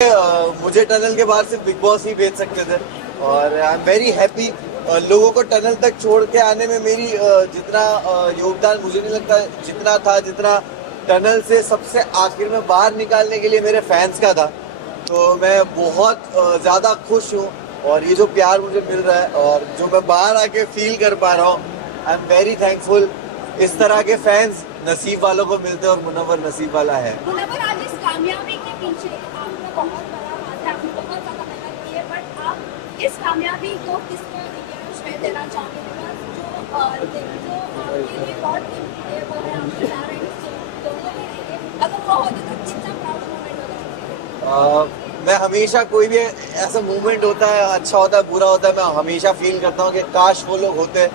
मुझे टनल के बाहर सिर्फ बिग बॉस ही भेज सकते थे और आई एम वेरी हैप्पी। लोगों को टनल तक छोड़ के आने में मेरी जितना योगदान मुझे नहीं लगता जितना था, जितना टनल से सबसे आखिर में बाहर निकालने के लिए मेरे फैंस का था। तो मैं बहुत ज़्यादा खुश हूँ और ये जो प्यार मुझे मिल रहा है और जो मैं बाहर आके फील कर पा रहा हूँ, आई एम वेरी थैंकफुल। इस तरह के फैंस नसीब वालों को मिलते हैं और मुनव्वर नसीब वाला है। मुनव्वर, आज इस कामयाबी के पीछे आपका बहुत बड़ा हाथ है, आपने बहुत ज़्यादा मेहनत की है, बट आप इस कामयाबी को किसको श्रेय देना चाहोगे? जो आपके लिए बहुत कीमती है वो है आपके पेरेंट्स, दोनों के लिए। अगर वो होते तो कितना प्राउड मोमेंट होगा? मैं हमेशा कोई भी ऐसा मूवमेंट होता है, अच्छा होता है बुरा होता है, मैं हमेशा फील करता हूँ कि काश वो लोग होते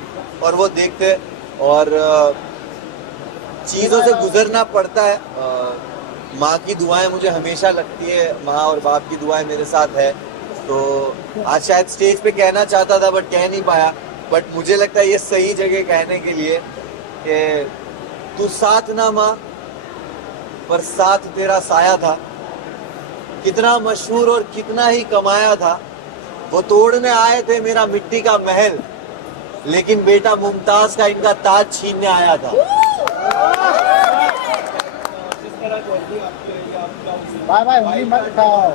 और वो देखते। और चीज़ों से गुजरना पड़ता है। माँ की दुआएं मुझे हमेशा लगती है, माँ और बाप की दुआएं मेरे साथ है। तो आज शायद स्टेज पे कहना चाहता था बट कह नहीं पाया, बट मुझे लगता है ये सही जगह कहने के लिए कि तू साथ ना माँ पर साथ तेरा साया था, कितना मशहूर और कितना ही कमाया था, वो तोड़ने आए थे मेरा मिट्टी का महल, लेकिन बेटा मुमताज का इनका ताज छीनने आया था। बाय बाय उंगली मत उठाओ।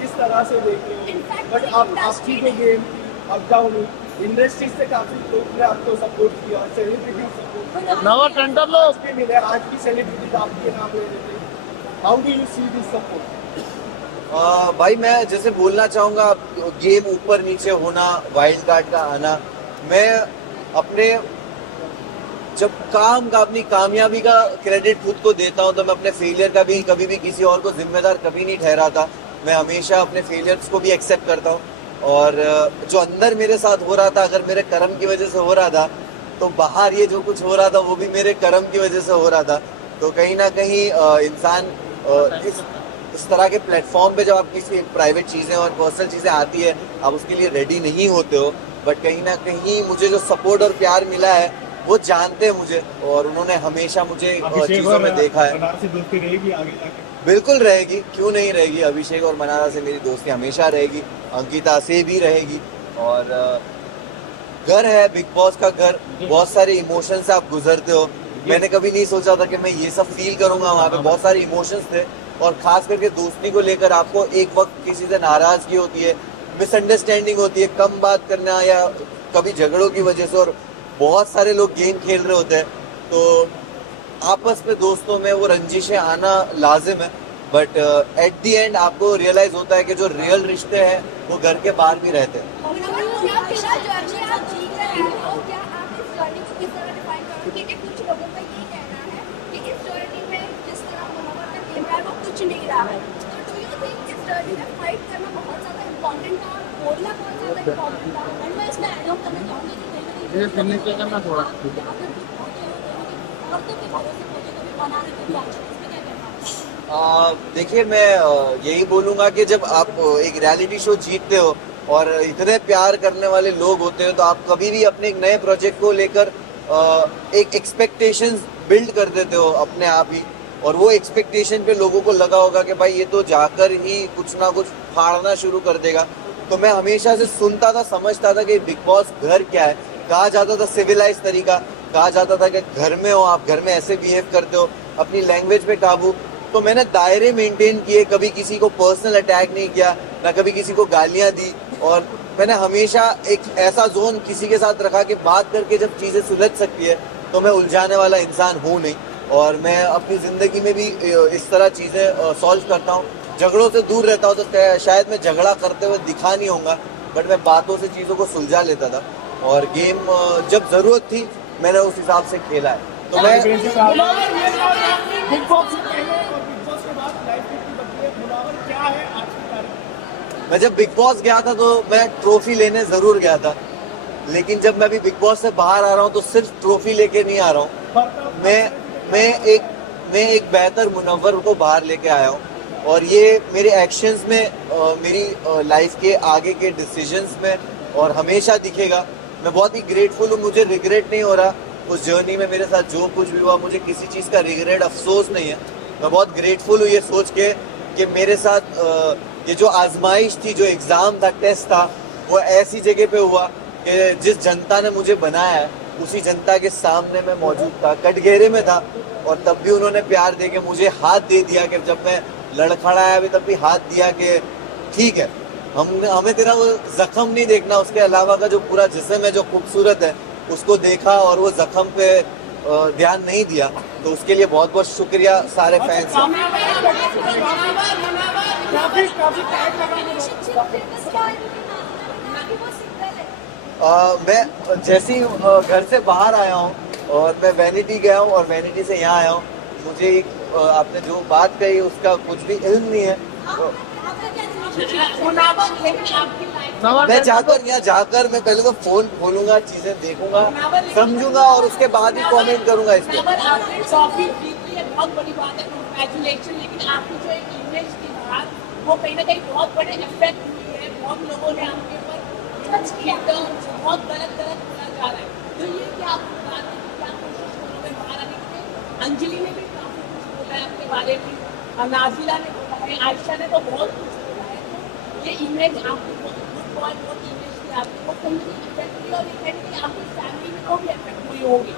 किस तरह से देख रहे हो? बट आपकी जो गेम अप डाउन हुई, इंडस्ट्री से काफी लोग ने आपको सपोर्ट किया, सेलिब्रिटी सपोर्ट नवा टेंडर लो भी मिले, आज की सेलिब्रिटी आपके नाम ले रहे थे। How do you see this support? भाई मैं जैसे बोलना चाहूँगा, गेम ऊपर नीचे होना, वाइल्ड कार्ड का आना, मैं अपने जब काम का अपनी कामयाबी का क्रेडिट खुद को देता हूँ तो मैं अपने फेलियर का भी कभी भी किसी और को जिम्मेदार कभी नहीं ठहराता। मैं हमेशा अपने फेलियर्स को भी एक्सेप्ट करता हूँ और जो अंदर मेरे साथ हो रहा था, अगर मेरे कर्म की वजह से हो रहा था, तो बाहर ये जो कुछ हो रहा था वो भी मेरे कर्म की वजह से हो रहा था। तो कहीं ना कहीं इंसान इस तरह के प्लेटफॉर्म पे जब आप किसी प्राइवेट चीज़ें और पर्सनल चीज़ें आती है, आप उसके लिए रेडी नहीं होते हो, बट कहीं ना कहीं मुझे जो सपोर्ट और प्यार मिला है वो जानते हैं मुझे और उन्होंने हमेशा मुझे चीज़ों में देखा है। दोस्ती रहेगी आगे जाके? बिल्कुल रहेगी, क्यों नहीं रहेगी। अभिषेक और मनारा से मेरी दोस्ती हमेशा रहेगी, अंकिता से भी रहेगी। और घर है बिग बॉस का घर, बहुत सारे इमोशन से आप गुजरते हो। मैंने कभी नहीं सोचा था कि मैं ये सब फील करूंगा। वहाँ पे बहुत सारे इमोशंस थे और खास करके दोस्ती को लेकर आपको एक वक्त किसी से नाराजगी होती है, मिसअंडरस्टैंडिंग होती है, कम बात करना या कभी झगड़ों की वजह से, और बहुत सारे लोग गेम खेल रहे होते हैं, तो आपस में दोस्तों में वो रंजिशें आना लाजिम है। बट एट दी एंड आपको रियलाइज होता है कि जो रियल रिश्ते हैं वो घर के बाहर भी रहते हैं। कुछ लोगों का ये कहना है कि इस जर्नी में जिस तरह मुनव्वर का गेम रहा है वो कुछ नहीं रहा है। तो डू यू थिंक इस जर्नी में फाइट करना बहुत ज़्यादा इम्पोर्टेंट था, बोलना बहुत ज़्यादा इम्पोर्टेंट था? एंड मैं इसमें ऐड ऑन करना चाहूँगी कि ये करने के करना थोड़ा देखिए, मैं यही बोलूँगा कि जब आप एक रियलिटी शो जीतते हो और इतने प्यार करने वाले लोग होते हैं, तो आप कभी भी अपने एक नए प्रोजेक्ट को लेकर एक एक्सपेक्टेशंस बिल्ड कर देते हो अपने आप ही, और वो एक्सपेक्टेशन पे लोगों को लगा होगा कि भाई ये तो जाकर ही कुछ ना कुछ फाड़ना शुरू कर देगा। तो मैं हमेशा से सुनता था, समझता था कि बिग बॉस घर क्या है। कहा जाता था सिविलाइज तरीका, कहा जाता था कि घर में हो आप, घर में ऐसे बिहेव करते हो, अपनी लैंग्वेज पे काबू। तो मैंने दायरे मेंटेन किए, कभी किसी को पर्सनल अटैक नहीं किया, ना कभी किसी को गालियां दी, और मैंने हमेशा एक ऐसा जोन किसी के साथ रखा कि बात करके जब चीज़ें सुलझ सकती है तो मैं उलझाने वाला इंसान हूँ नहीं। और मैं अपनी ज़िंदगी में भी इस तरह चीज़ें सॉल्व करता हूँ, झगड़ों से दूर रहता हूँ। तो शायद मैं झगड़ा करते हुए दिखा नहीं होऊंगा, बट मैं बातों से चीज़ों को सुलझा लेता था और गेम जब ज़रूरत थी मैंने उस हिसाब से खेला है। तो मैं बिग बॉस से पहले और बिग बॉस के बाद लाइफ कितनी बदली है? मुनव्वर क्या है आज की तारीख? मैं जब बिग बॉस गया था तो मैं ट्रॉफी लेने ज़रूर गया था, लेकिन जब मैं अभी बिग बॉस से बाहर आ रहा हूँ तो सिर्फ ट्रॉफी लेके नहीं आ रहा हूँ। मैं एक बेहतर मुनव्वर को बाहर लेके आया हूँ, और ये मेरे एक्शंस में मेरी लाइफ के आगे के डिसीजंस में और हमेशा दिखेगा। मैं बहुत ही ग्रेटफुल हूँ, मुझे रिग्रेट नहीं हो रहा उस जर्नी में मेरे साथ जो कुछ भी हुआ, मुझे किसी चीज़ का रिग्रेट, अफसोस नहीं है। मैं बहुत ग्रेटफुल हूँ ये सोच के कि मेरे साथ ये जो आजमाइश थी, जो एग्ज़ाम था, टेस्ट था, वो ऐसी जगह पे हुआ कि जिस जनता ने मुझे बनाया है उसी जनता के सामने मैं मौजूद था, कटघरे में था, और तब भी उन्होंने प्यार दे के मुझे हाथ दे दिया कि जब मैं लड़खड़ाया भी तब भी हाथ दिया कि ठीक है, हमें तेरा वो जख्म नहीं देखना, उसके अलावा का जो पूरा जिस्म है जो खूबसूरत है उसको देखा और वो जख्म पे ध्यान नहीं दिया। तो उसके लिए बहुत बहुत शुक्रिया सारे फैंस का। मैं जैसे ही घर से बाहर आया हूँ और मैं वैनिटी गया हूँ और वैनिटी से यहाँ आया हूँ, मुझे एक आपने जो बात कही उसका कुछ भी इल्म नहीं है। मैं जाकर यहाँ जाकर मैं पहले तो फोन खोलूंगा, चीजें देखूंगा, समझूंगा और उसके बाद ही कमेंट करूंगा इस पे। ट्रॉफी जीत ली है, बहुत बड़ी बात है, कांग्रेचुलेशन। लेकिन आपकी जो एक इमेज थी बाहर, वो कहीं ना कहीं बहुत बड़े इफेक्ट हुई है, बहुत लोगों ने आपके ऊपर टच किया, बहुत गलत बोला जा रहा है। तो ये क्या आपको बात है, क्या कोशिश करोगे बाहर आने के लिए? अंजलि ने भी काफी कुछ बोला है आपके बारे में, नाजिला ने बोला है, आयशा ने तो बहुत कुछ बोला है। तो ये इमेज आपकी बहुत इमेज थी आपकी, वो कहीं इफेक्ट हुई और ये कहीं ना कहीं आपकी फैमिली को भी इफेक्ट हुई होगी।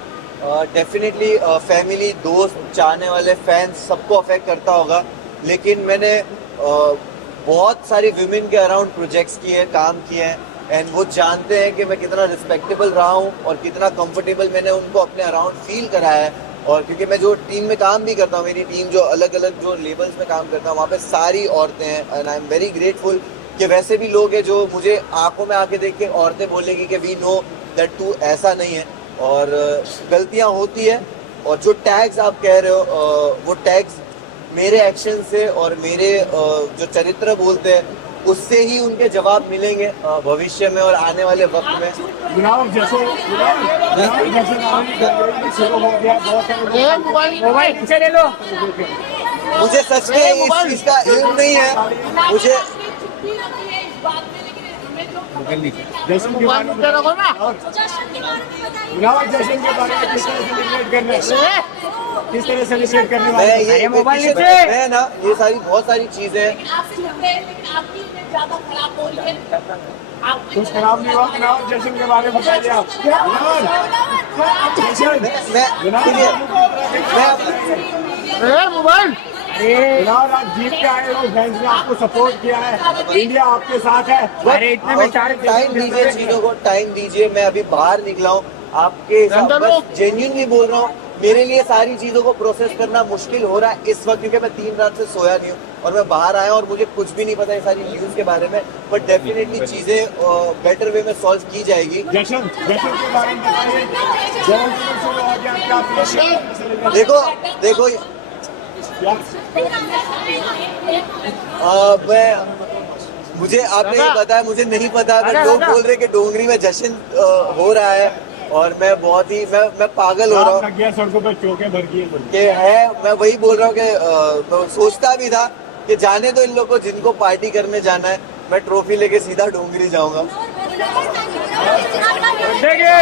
डेफिनेटली फैमिली, दोस्त, चाहने वाले फैंस सबको अफेक्ट करता होगा, लेकिन मैंने बहुत सारी विमेन के अराउंड प्रोजेक्ट्स किए, काम किए हैं, एंड वो जानते हैं कि मैं कितना रिस्पेक्टेबल रहा हूँ और कितना कंफर्टेबल मैंने उनको अपने अराउंड फील कराया है। और क्योंकि मैं जो टीम में काम भी करता हूँ, मेरी टीम जो अलग अलग जो लेवल्स में काम करता हूँ, वहाँ पे सारी औरतें हैं, and I am very grateful कि वैसे भी लोग हैं जो मुझे आंखों में आके देख के औरतें बोलेगी कि वी नो दैट तू ऐसा नहीं है। और गलतियाँ होती है, और जो टैग्स आप कह रहे हो वो टैग्स मेरे एक्शन से और मेरे जो चरित्र बोलते हैं उससे ही उनके जवाब मिलेंगे भविष्य में और आने वाले वक्त में। मोबाइल पीछे ले लो। मुझे सच में इस चीज का इल्म नहीं है, मुझे जश्न के बारे में रखो ना। जश्न के बारे में किस तरह सेलिब्रेट करने, किस तरह सेलिब्रेट करने वाले मैं ये मोबाइल पीछे नीचे। मैं ना ये सारी बहुत सारी चीजें हैं। कुछ खराब नहीं हुआ। गुनाह जश्न के बारे में बताइए आप। मैं मोबाइल गुनाह आप जीत के आए हो, फैंस ने आपको सपोर्ट किया है, इंडिया आपके साथ है। अरे इतने में चार टाइम दीजिए, चीजों को टाइम दीजिए। मैं अभी बाहर निकला हूँ, आपके जेन्युइनली बोल रहा हूँ, मेरे लिए सारी चीजों को प्रोसेस करना मुश्किल हो रहा है इस वक्त, क्योंकि मैं 3 रात से सोया नहीं हूँ और मैं बाहर आया और मुझे कुछ भी नहीं पता ये सारी न्यूज के बारे में। बट डेफिनेटली चीजें बेटर वे में सॉल्व की जाएगी। जश्न के बारे में बताइए। शुरू हो गया क्या? देखो मुझे आपने ये बताया, मुझे नहीं पता। अगर लोग बोल रहे कि डोंगरी में जश्न हो रहा है और मैं बहुत ही मैं पागल हो रहा हूँ सड़कों पर चौके भर की कि है। मैं वही बोल रहा हूँ कि मैं सोचता भी था कि जाने तो इन लोगों को, जिनको पार्टी करने जाना है, मैं ट्रॉफी लेके सीधा डोंगरी जाऊंगा। देखिए